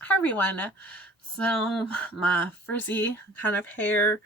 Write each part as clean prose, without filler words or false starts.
Hi everyone. So my frizzy kind of hair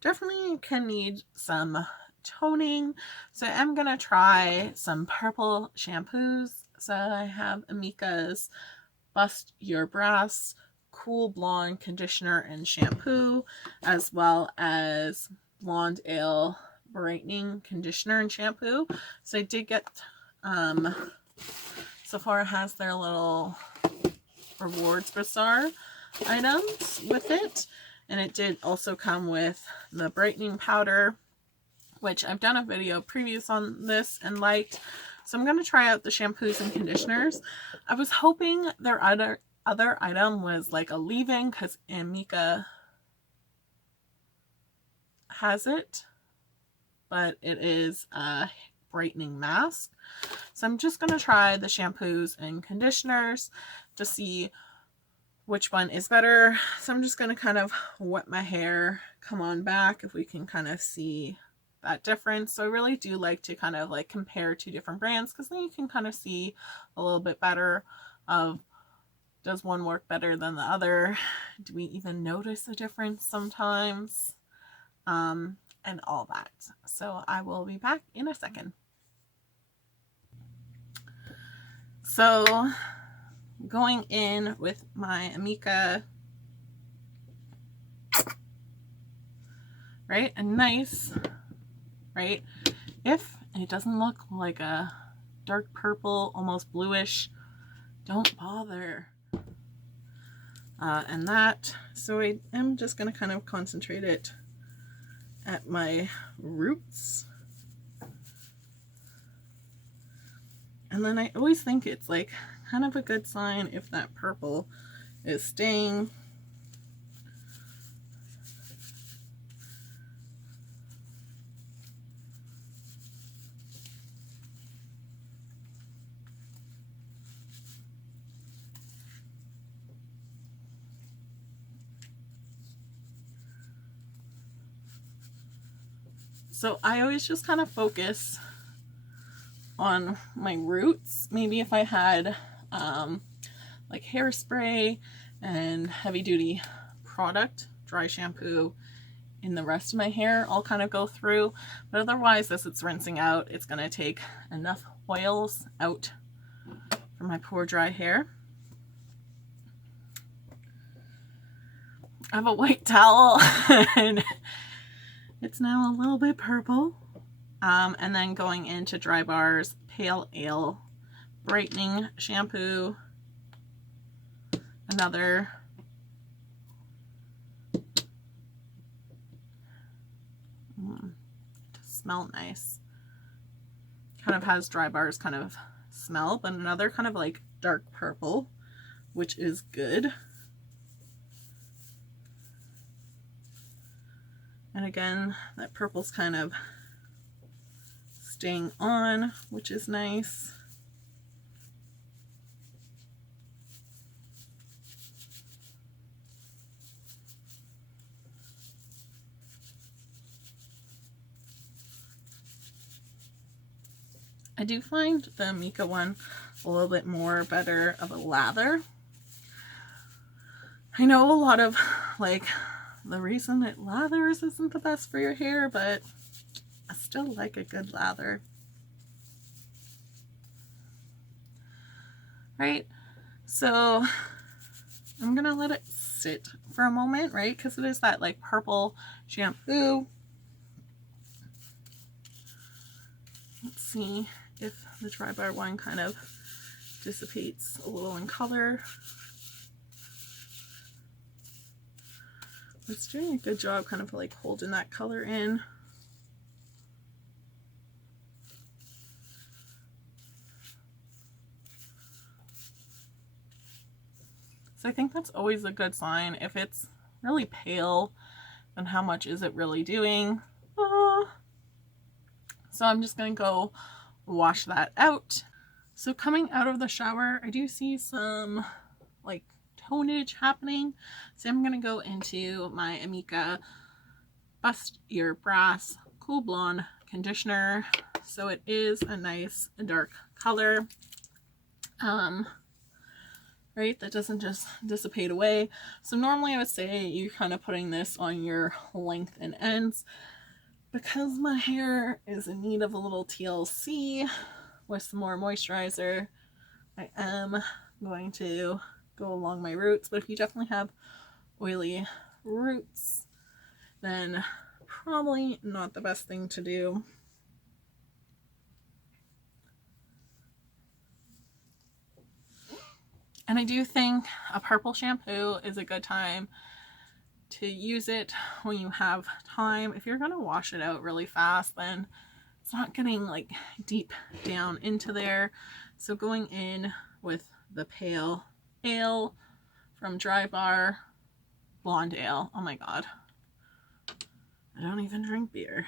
definitely can need some toning. So I'm gonna try some purple shampoos. So I have Amika's Bust Your Brass Cool Blonde Conditioner and Shampoo, as well as Blonde Ale Brightening Conditioner and Shampoo. So I did get Sephora has their little rewards bazaar items with it, and it did also come with the brightening powder, which I've done a video previous on this and liked. So I'm going to try out the shampoos and conditioners. I was hoping their other item was like a leave-in because Amika has it, but it is a brightening mask. So I'm just going to try the shampoos and conditioners to see which one is better. So I'm just going to kind of wet my hair, come on back if we can kind of see that difference. So I really do like to kind of like compare two different brands, because then you can kind of see a little bit better of, does one work better than the other? Do we even notice a difference sometimes? And all that. So I will be back in a second. So going in with my Amika, right? A nice, right? If it doesn't look like a dark purple, almost bluish, don't bother. And that, so I am just going to kind of concentrate it at my roots. And then I always think it's like kind of a good sign if that purple is staying. So I always just kind of focus on my roots. Maybe if I had like hairspray and heavy duty product, dry shampoo in the rest of my hair, I'll kind of go through. But otherwise, as it's rinsing out, it's going to take enough oils out for my poor dry hair. I have a white towel and it's now a little bit purple. And then going into Drybar's Pale Ale Brightening Shampoo. Another smell nice. Kind of has Drybar's kind of smell, but another kind of like dark purple, which is good. And again, that purple's kind of staying on, which is nice. I do find the Amika one a little bit more better of a lather. I know a lot of like the reason it lathers isn't the best for your hair, but I still like a good lather. Right? So I'm gonna let it sit for a moment, right? Because it is that like purple shampoo. Let's see if the Drybar one kind of dissipates a little in color. It's doing a good job kind of like holding that color in. So I think that's always a good sign. If it's really pale, then how much is it really doing? So I'm just going to go wash that out. So coming out of the shower, I do see some like tonage happening. So I'm going to go into my Amika Bust Your Brass Cool Blonde Conditioner. So it is a nice dark color. right? That doesn't just dissipate away. So normally I would say you're kind of putting this on your length and ends. Because my hair is in need of a little TLC with some more moisturizer, I am going to go along my roots. But if you definitely have oily roots, then probably not the best thing to do. And I do think a purple shampoo is a good time to use it when you have time. If you're going to wash it out really fast, then it's not getting like deep down into there. So going in with the pale ale from Drybar, blonde ale. Oh my god, I don't even drink beer.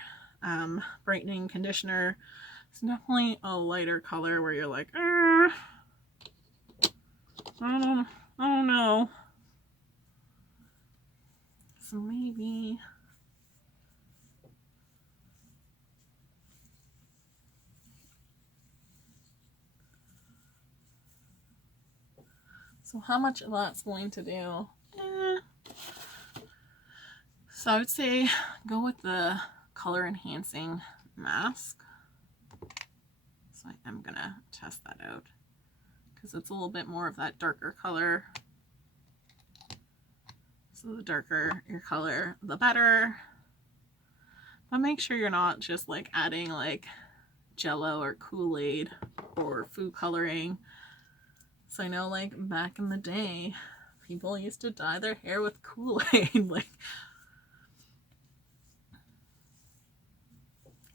Brightening conditioner. It's definitely a lighter color where you're like, I don't know. So maybe. So how much that's going to do? So I would say go with the color enhancing mask. So I am gonna test that out because it's a little bit more of that darker color. So the darker your color, the better. But make sure you're not just like adding like Jello or Kool-Aid or food coloring. So I know like back in the day, people used to dye their hair with Kool-Aid. Like,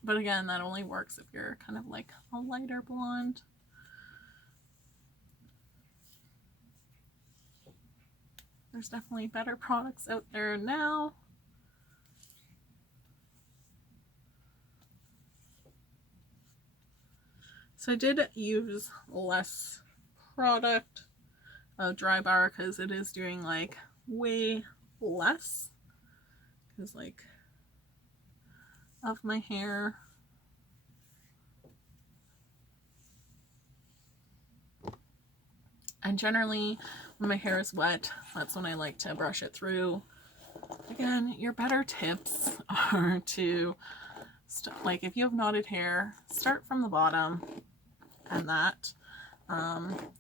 but again, that only works if you're kind of like a lighter blonde. There's definitely better products out there now. So I did use less product of Drybar because it is doing like way less because like of my hair. And generally when my hair is wet, that's when I like to brush it through. Again, your better tips are to like if you have knotted hair, start from the bottom and that.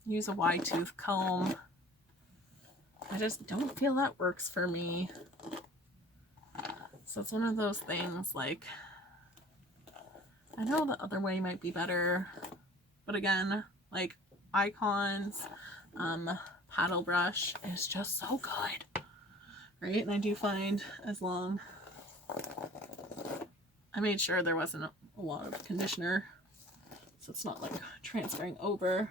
Use a wide tooth comb. I just don't feel that works for me. So it's one of those things like I know the other way might be better, but again, like Icon's paddle brush is just so good, right? And I do find as long I made sure there wasn't a lot of conditioner so it's not like transferring over,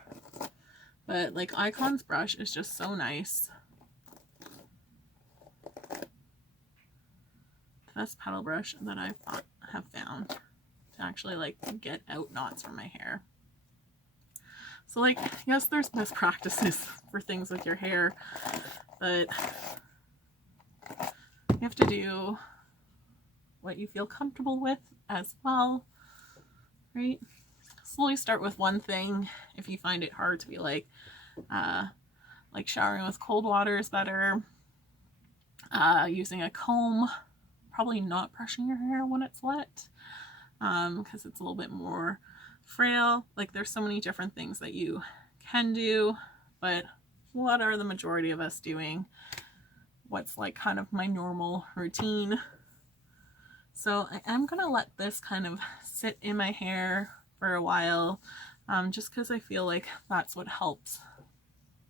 but like Icon's brush is just so nice. The best paddle brush that I have found to actually like get out knots from my hair. So like, yes, there's best practices for things with your hair, but you have to do what you feel comfortable with as well, right? Slowly start with one thing. If you find it hard to be like showering with cold water is better. Using a comb, probably not brushing your hair when it's wet, because it's a little bit more frail. Like there's so many different things that you can do, but what are the majority of us doing? What's like kind of my normal routine? So I am gonna let this kind of sit in my hair for a while, just because I feel like that's what helps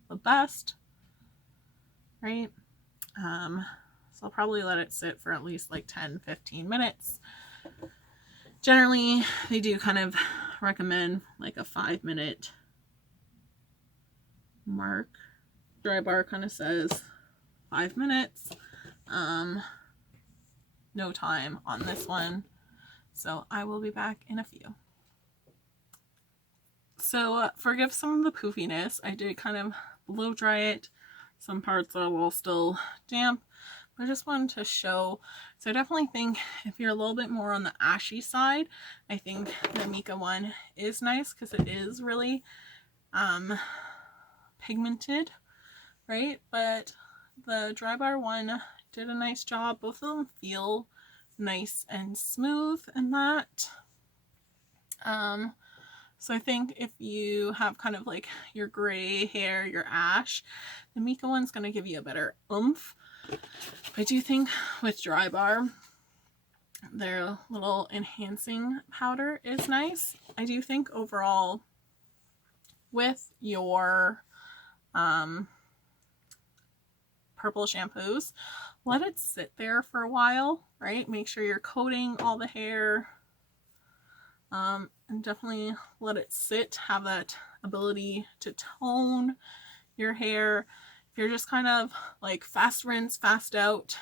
the best, right? So I'll probably let it sit for at least like 10-15 minutes. Generally, they do kind of recommend like a 5-minute mark. Drybar kind of says 5 minutes. No time on this one. So I will be back in a few. So forgive some of the poofiness. I did kind of blow dry it. Some parts are will still damp. I just wanted to show. So I definitely think if you're a little bit more on the ashy side, I think the Amika one is nice because it is really pigmented. right? But the Drybar one did a nice job. Both of them feel nice and smooth in that. So I think if you have kind of like your gray hair, your ash, the Amika one's going to give you a better oomph. I do think with Drybar, their little enhancing powder is nice. I do think overall with your purple shampoos, let it sit there for a while, right? Make sure you're coating all the hair, and definitely let it sit, have that ability to tone your hair. If you're just kind of like fast rinse, fast out,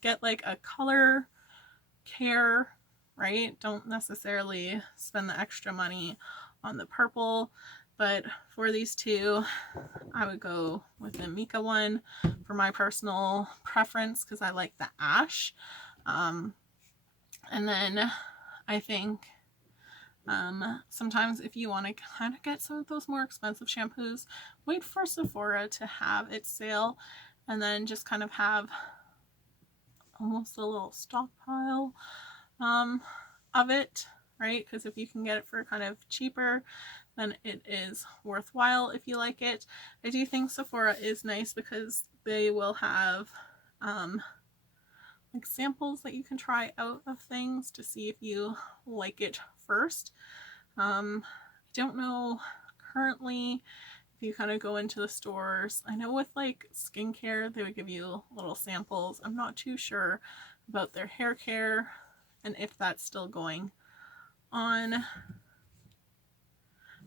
get like a color care, right? Don't necessarily spend the extra money on the purple, but for these two, I would go with the Amika one for my personal preference because I like the ash. And then I think sometimes if you want to kind of get some of those more expensive shampoos, wait for Sephora to have its sale and then just kind of have almost a little stockpile of it, right? Because if you can get it for kind of cheaper, then it is worthwhile if you like it. I do think Sephora is nice because they will have like samples that you can try out of things to see if you like it first. I don't know currently if you kind of go into the stores. I know with like skincare, they would give you little samples. I'm not too sure about their hair care and if that's still going on.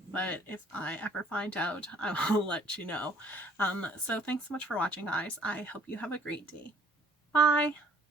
But if I ever find out, I will let you know. So thanks so much for watching, guys. I hope you have a great day. Bye.